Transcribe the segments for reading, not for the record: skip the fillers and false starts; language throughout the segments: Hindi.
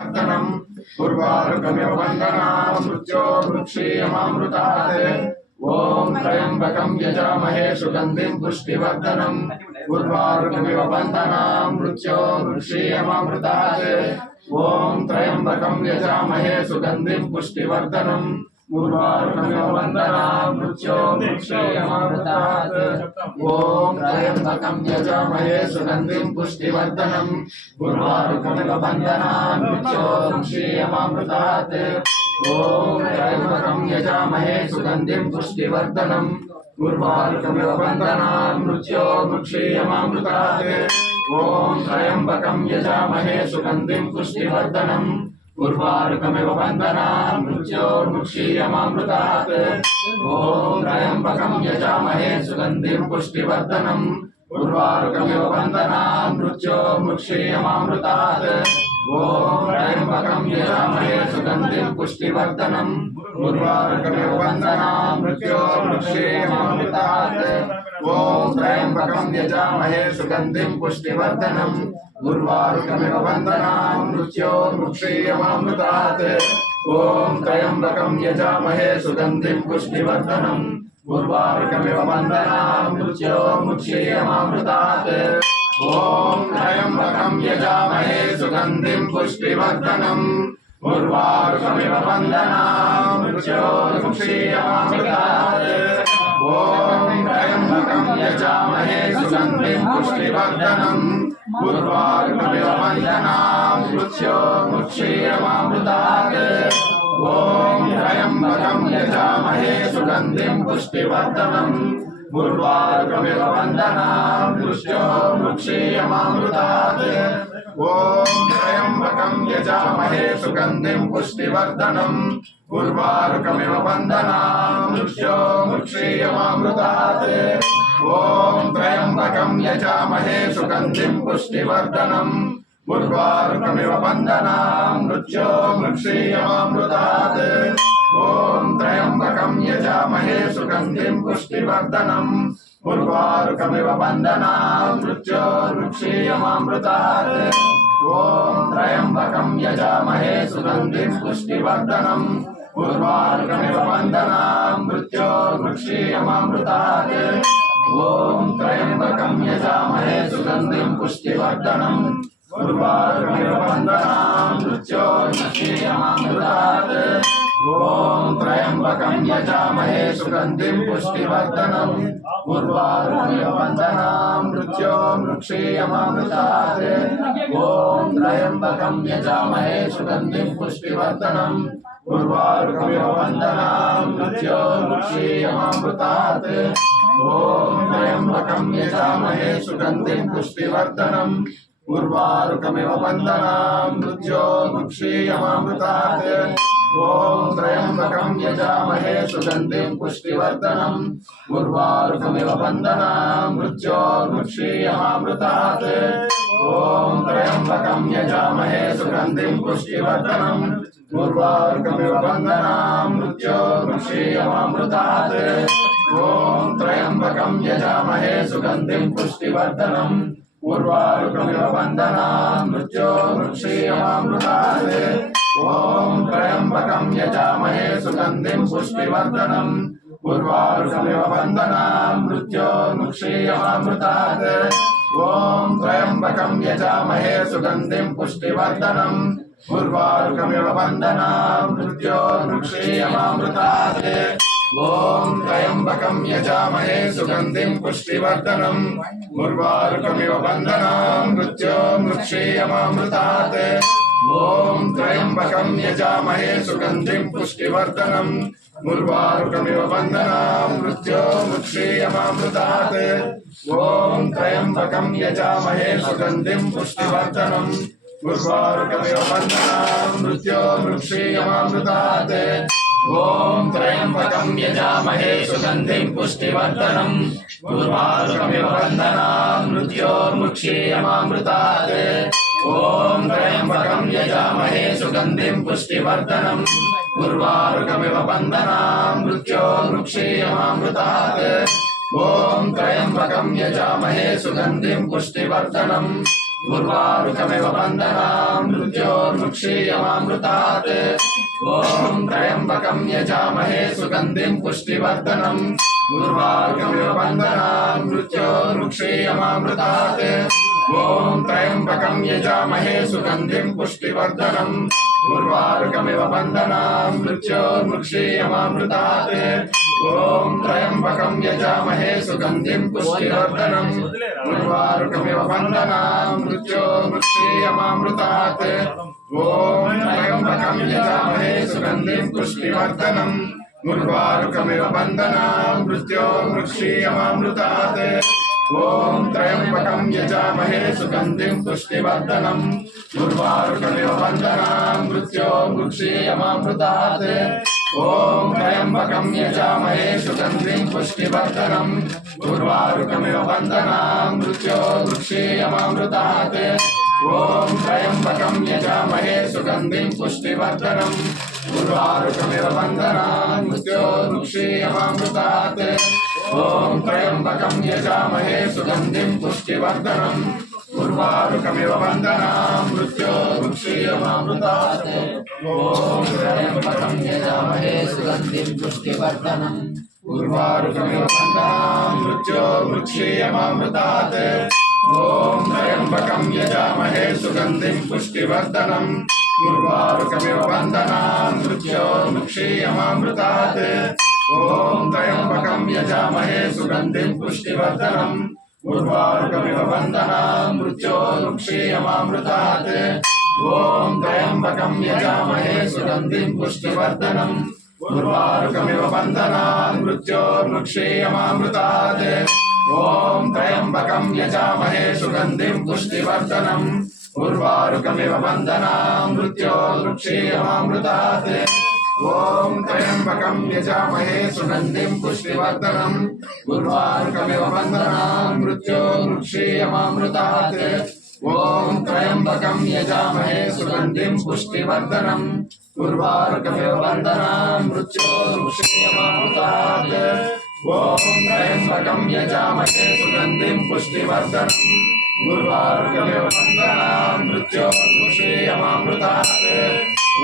उर्वारुकमिव वन्दनां मृत्यो मृक्षीयमामृतात् ॐ त्र्यम्बकं यजामहे सुगन्धिं पुष्टिवर्धनम् उर्वारुकमिव वन्दनां मृत्यो मृक्षीयमामृतात् ॐ त्र्यम्बकं यजामहे सुगन्धिं पुष्टिवर्धनम् उर्वारुकमिव वन्दनां मृत्यो मृक्षीयमामृतात् ॐ त्र्यम्बकं यजामहे सुगन्धिं पुष्टिवर्धनम् उर्वारुकमिव वन्दनां मृत्यो मृक्षीयमामृतात् ॐ त्र्यम्बकं यजामहे सुगन्धिं पुष्टिवर्धनम् उर्वारुकमिव वन्दनां मृत्यो मृक्षीयमामृतात् ॐ त्र्यम्बकं यजामहे सुगन्धिं पुष्टिवर्धनम् उर्वारुकमिव वन्दनां मृत्यो मृक्षीयमामृतात् ॐ त्र्यम्बकं यजामहे सुगन्धिं पुष्टिवर्धनम् उर्वारुकमिव वन्दनां मृत्यो मृक्षीयमामृतात् ॐ त्र्यम्बकं यजामहे सुगन्धिं पुष्टिवर्धनम् उर्वारुकमिव वन्दनां मृत्यो मृक्षीयमामृतात् ॐ त्र्यम्बकं यजामहे सुगन्धिं पुष्टिवर्धनम् उर्वारुकमिव वन्दनां मृत्यो मृक्षीयमामृतात् ॐ त्र्यम्बकं यजामहे सुगन्धिं पुष्टिवर्धनम् उर्वारुकमिव वन्दनां मृत्यो मृक्षीयमामृतात् ॐ त्र्यम्बकं यजामहे सुगन्धिं पुष्टिवर्धनम् उर्वारुकमिव वन्दनां मृत्यो मृक्षीयमामृतात् ॐ त्र्यम्बकं यजामहे सुगन्धिं पुष्टिवर्धनम् उर्वारुकमिव वन्दनां मृत्यो मृक्षीयमामृतात् ॐ त्र्यम्बकं यजामहे सुगन्धिं पुष्टिवर्धनम् उर्वारुकमिव वन्दनां मृत्यो मृक्षीयमामृतात् ॐ त्र्यम्बकं यजामहे सुगन्धिं पुष्टिवर्धनम् उर्वारुकमिव वन्दनां मृत्यो मृक्षीयमामृतात् ॐ त्र्यम्बकं यजामहे सुगन्धिं पुष्टिवर्धनम् उर्वारुकमिव वन्दनां मृत्यो मृक्षीयमामृतात् ॐ त्र्यम्बकं यजामहे सुगन्धिं पुष्टिवर्धनम् उर्वारुकमिव वन्दनां मृत्यो मृक्षीयमामृतात् ॐ त्र्यम्बकं यजामहे सुगन्धिं पुष्टिवर्धनम् उर्वारुकमिव वन्दनां मृत्यो मृक्षीयमामृतात् ॐ त्र्यम्बकं यजामहे सुगन्धिं पुष्टिवर्धनम् उर्वारुकमिव वन्दनां मृत्यो मृक्षीयमामृतात् ॐ त्र्यम्बकं यजामहे सुगन्धिं पुष्टिवर्धनम् उर्वारुकमिव वन्दनां मृत्यो मृक्षीयमामृतात् ॐ त्र्यम्बकं यजामहे सुगन्धिं पुष्टिवर्धनम् उर्वारुकमिव वन्दनां मृत्यो मृक्षीयमामृतात् ॐ त्र्यम्बकं यजामहे सुगन्धिं पुष्टिवर्धनम् उर्वारुकमिव वन्दनां मृत्यो मृक्षीयमामृतात् ॐ त्र्यम्बकं यजामहे सुगन्धिं पुष्टिवर्धनम् उर्वारुकमिव वन्दनां मृत्यो मृक्षीयमामृतात् ॐ त्र्यम्बकं यजामहे सुगन्धिं पुष्टिवर्धनम् उर्वारुकमिव वन्दनां मृत्यो मृक्षीयमामृतात् ॐ त्र्यम्बकं यजामहे सुगन्धिं पुष्टिवर्धनम् उर्वारुकमिव वन्दनां मृत्यो मृक्षीयमामृतात् ॐ त्र्यम्बकं यजामहे सुगन्धिं पुष्टिवर्धनम् उर्वारुकमिव वन्दनां मृत्यो मृक्षीयमामृतात् ॐ त्र्यम्बकं यजामहे सुगन्धिं पुष्टिवर्धनम् उर्वारुकमिव वन्दनां मृत्यो मृक्षीयमामृतात् ॐ त्र्यम्बकं यजामहे सुगन्धिं पुष्टिवर्धनम् उर्वारुकमिव वन्दनां मृत्यो मृक्षीयमामृतात् ॐ त्र्यम्बकं यजामहे सुगन्धिं पुष्टिवर्धनम् उर्वारुकमिव वन्दनां मृत्यो मृक्षीयमामृतात् ॐ त्र्यम्बकं यजामहे सुगन्धिं पुष्टिवर्धनम् उर्वारुकमिव वन्दनां मृत्यो मृक्षीयमामृतात् ॐ त्र्यम्बकं यजामहे सुगन्धिं पुष्टिवर्धनम् उर्वारुकमिव वन्दनां मृत्यो मृक्षीयमामृतात् ॐ त्र्यम्बकं यजामहे सुगन्धिं पुष्टिवर्धनम् उर्वारुकमिव वन्दनां मृत्यो मृक्षीयमामृतात् ॐ त्र्यम्बकं यजामहे सुगन्धिं पुष्टिवर्धनम् उर्वारुकमिव बन्धनान् मृत्योर्मुक्षीयमामृतात् ॐ त्र्यम्बकं यजामहे सुगन्धिं पुष्टिवर्धनम् उर्वारुकमिव बन्धनान् मृत्योर्मुक्षीयमामृतात् ॐ त्र्यम्बकं यजामहे सुगन्धिं पुष्टिवर्धनम् उर्वारुकमिव बन्धनान् मृत्योर्मुक्षीयमामृतात् ॐ त्र्यम्बकं यजामहे सुगन्धिं पुष्टिवर्धनम् उर्वारुकमिव बन्धनान् मृत्योर्मुक्षीयमामृतात् ॐ त्र्यम्बकं यजामहे सुगन्धिं पुष्टिवर्धनम् उर्वारुकमिव बन्धनान् मृत्योर्मुक्षीयमामृतात् ॐ त्र्यम्बकं यजामहे सुगन्धिं पुष्टिवर्धनम् उर्वारुकमिव बन्धनान् मृत्योर्मुक्षीयमामृतात् ॐ त्र्यम्बकं यजामहे सुगन्धिं पुष्टिवर्धनम् उर्वारुकमिव बन्धनान् मृत्योर्मुक्षीयमामृतात् ॐ त्र्यम्बकं यजामहे सुगन्धिं पुष्टिवर्धनम् उर्वारुकमिव बन्धनान् मृत्योर्मुक्षीयमामृतात् ॐ त्र्यम्बकं यजामहे सुगन्धिं पुष्टिवर्धनम् उर्वारुकमिव बन्धनान् मृत्योर्मुक्षीयमामृतात् ॐ त्र्यम्बकं यजामहे सुगन्धिं पुष्टिवर्धनम् उर्वारुकमिव बन्धनान् मृत्योर्मुक्षीयमामृतात् ॐ त्र्यम्बकं यजामहे सुगन्धिं पुष्टिवर्धनम् उर्वारुकमिव बन्धनान् मृत्योर्मुक्षीयमामृतात् ॐ त्र्यम्बकं यजामहे सुगन्धिं पुष्टिवर्धनम् उर्वारुकमिव बन्धनान् मृत्योर्मुक्षीयमामृतात् ॐ त्र्यम्बकं यजामहे सुगन्धिं पुष्टिवर्धनम् उर्वारुकमिव बन्धनान् मृत्योर्मुक्षीयमामृतात् ॐ त्र्यम्बकं यजामहे सुगन्धिं पुष्टिवर्धनम् उर्वारुकमिव बन्धनान् मृत्योर्मुक्षीयमामृतात् ॐ त्र्यम्बकं यजामहे सुगन्धिं पुष्टिवर्धनम् उर्वारुकमिव बन्धनान् मृत्योर्मुक्षीयमामृतात् ॐ त्र्यम्बकं यजामहे सुगन्धिं पुष्टिवर्धनम् उर्वारुकमिव बन्धनान् मृत्योर्मुक्षीयमामृतात् ॐ त्र्यम्बकं यजामहे सुगन्धिं पुष्टिवर्धनम् उर्वारुकमिव बन्धनान् मृत्योर्मुक्षीयमामृतात् ॐ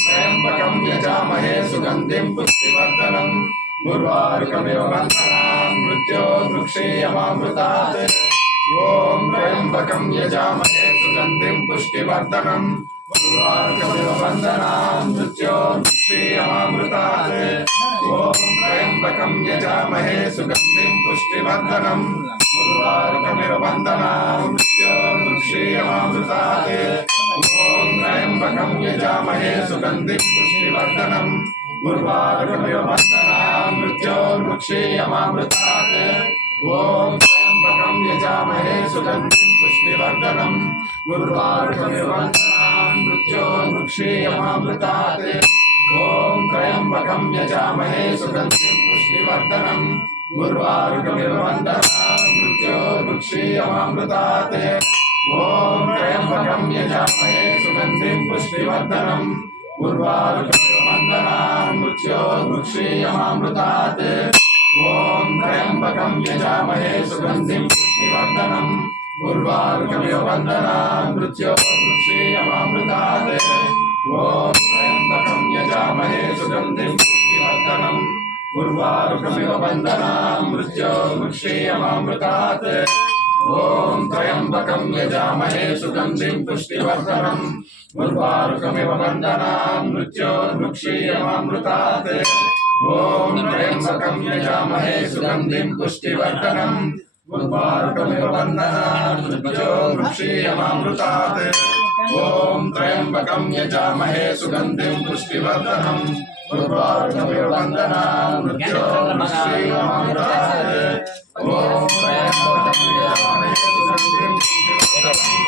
त्र्यम्बकं यजामहे सुगन्धिं पुष्टिवर्धनम् उर्वारुकमिव बन्धनान् मृत्योर्मुक्षीयमामृतात् ॐ त्र्यम्बकं यजामहे सुगन्धिं पुष्टिवर्धनम् उर्वारुकमिव बन्धनान् मृत्योर्मुक्षीयमामृतात् ॐ त्र्यम्बकं यजामहे सुगन्धिं पुष्टिवर्धनम् उर्वारुकमिव बन्धनान् मृत्योर्मुक्षीयमामृतात् ॐ त्र्यम्बकं यजामहे सुगन्धिं पुष्टिवर्धनम् उर्वारुकमिव बन्धनान् मृत्योर्मुक्षीयमामृतात् ॐ त्र्यम्बकं यजामहे सुगन्धिं पुष्टिवर्धनम् उर्वारुकमिव बन्धनान् मृत्योर्मुक्षीयमामृतात् ॐ त्र्यम्बकं यजामहे सुगन्धिं पुष्टिवर्धनम् उर्वारुकमिव बन्धनान् मृत्योर्मुक्षीयमामृतात् ॐ त्र्यम्बकं यजामहे सुगन्धिं पुष्टिवर्धनम् उर्वारुकमिव बन्धनान् मृत्योर्मुक्षीयमामृतात् ॐ त्र्यम्बकं यजामहे सुगन्धिं पुष्टिवर्धनम् उर्वारुकमिव बन्धनान् मृत्योर्मुक्षीयमामृतात् ॐ त्र्यम्बकं यजामहे सुगन्धिं पुष्टिवर्धनम् उर्वारुकमिव बन्धनान् मृत्योर्मुक्षीयमामृतात् ॐ त्र्यम्बकं यजामहे सुगन्धिं पुष्टिवर्धनम् उर्वारुकमिव बन्धनान् मृत्योर्मुक्षीयमामृतात् ॐ त्र्यम्बकं यजामहे सुगन्धिं पुष्टिवर्धनम् उर्वारुकमिव बन्धनान् मृत्योर्मुक्षीयमामृतात् ॐ त्र्यम्बकं यजामहे सुगन्धिं पुष्टिवर्धनम् उर्वारुकमिव बन्धनान् मृत्योर्मुक्षीयमामृतात् ॐ त्र्यम्बकं यजामहे सुगन्धिं पुष्टिवर्धनम्